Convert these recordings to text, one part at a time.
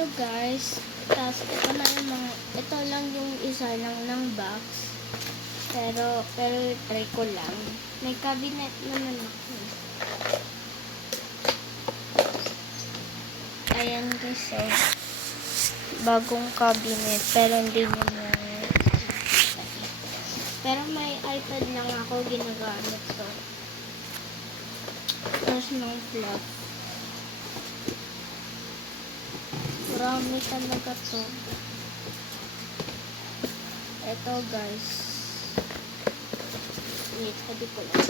Hello guys, tapos ito lang yung isa lang ng box, pero try ko lang. May cabinet naman ako. Ayan guys, so bagong cabinet, pero hindi nyo na, pero may iPad lang ako ginagamit to. Tapos ng fluff. Marami talaga to. Ito guys. Wait, sabi ko lang.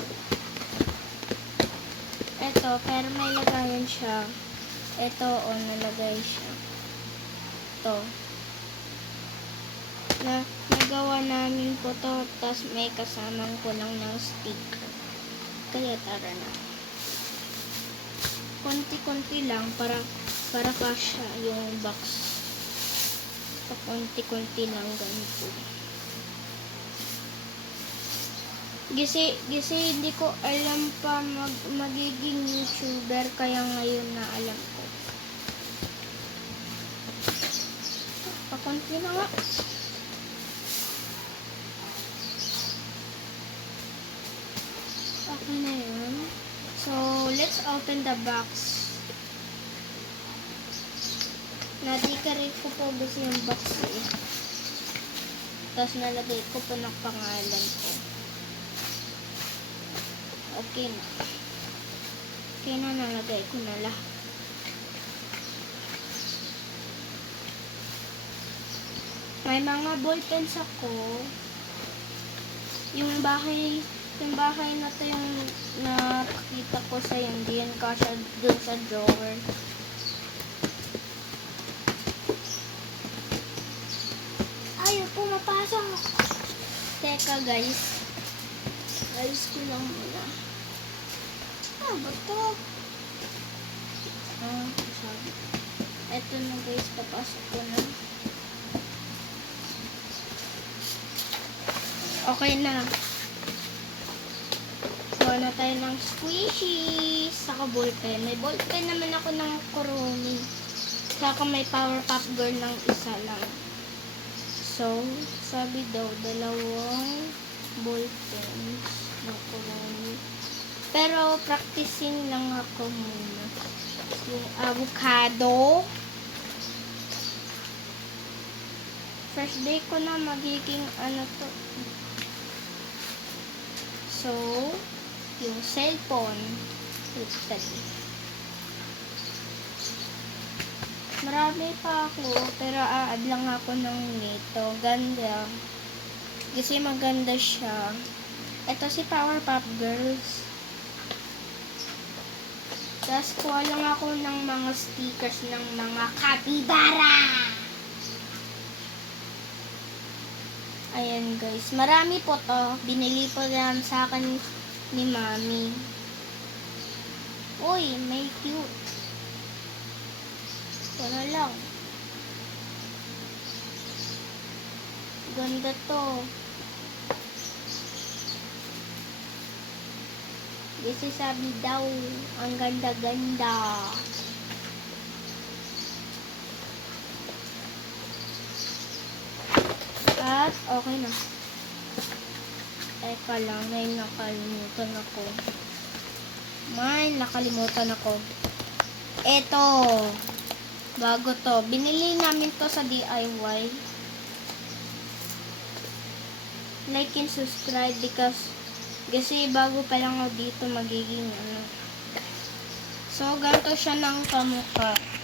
Ito, pero may lagayan siya. Ito, nalagay siya. Ito. Nagawa namin po to, tas may kasamang ko lang ng stick. Kaya tara na. Konti-konti lang para kasya yung box. So, konti-konti lang ganito. Kasi hindi ko alam pa magiging YouTuber, kaya ngayon na alam ko. Pakunti na nga. Okay na yun. So, let's open the box. Nadikarit ko po gusto yung box eh. Tapos nalagay ko po ng pangalan ko. Okay na. Okay na, nalagay ko na lahat. May mga ballpens ako. Yung bahay na to yung nakita ko sa hindi yan kasya dun sa drawer. Ayaw pumapasok. Teka guys. Ayos ko lang muna. Ba to? Sabi. Eto na guys, papasok ko na. Okay na. Kuha na tayo ng squishies. Saka ballpen. May ballpen naman ako ng Kuromi. Saka may Powerpuff Girl ng isa lang. So, sabi daw, 2 ballpens ng Kuromi. Pero, practicing lang ako muna. Yung avocado. First day ko na magiging ano to. So, yung cellphone. Marami pa ako, pero add lang ako ng nito. Ganda. Kasi maganda siya. Ito si Powerpuff Girls. Tapos kuha lang ako ng mga stickers ng mga kapibara. Ayan guys. Marami po to. Binili po lang sa akin ni Mami. Uy, may cute. Para lang. Ganda to. Kasi sabi daw, ang ganda-ganda. At, okay na. Teka lang, may nakalimutan ako. Eto. Bago to. Binili namin to sa DIY. Like and subscribe kasi bago pa lang ako dito magiging ano. So, ganito siya ng kamukha.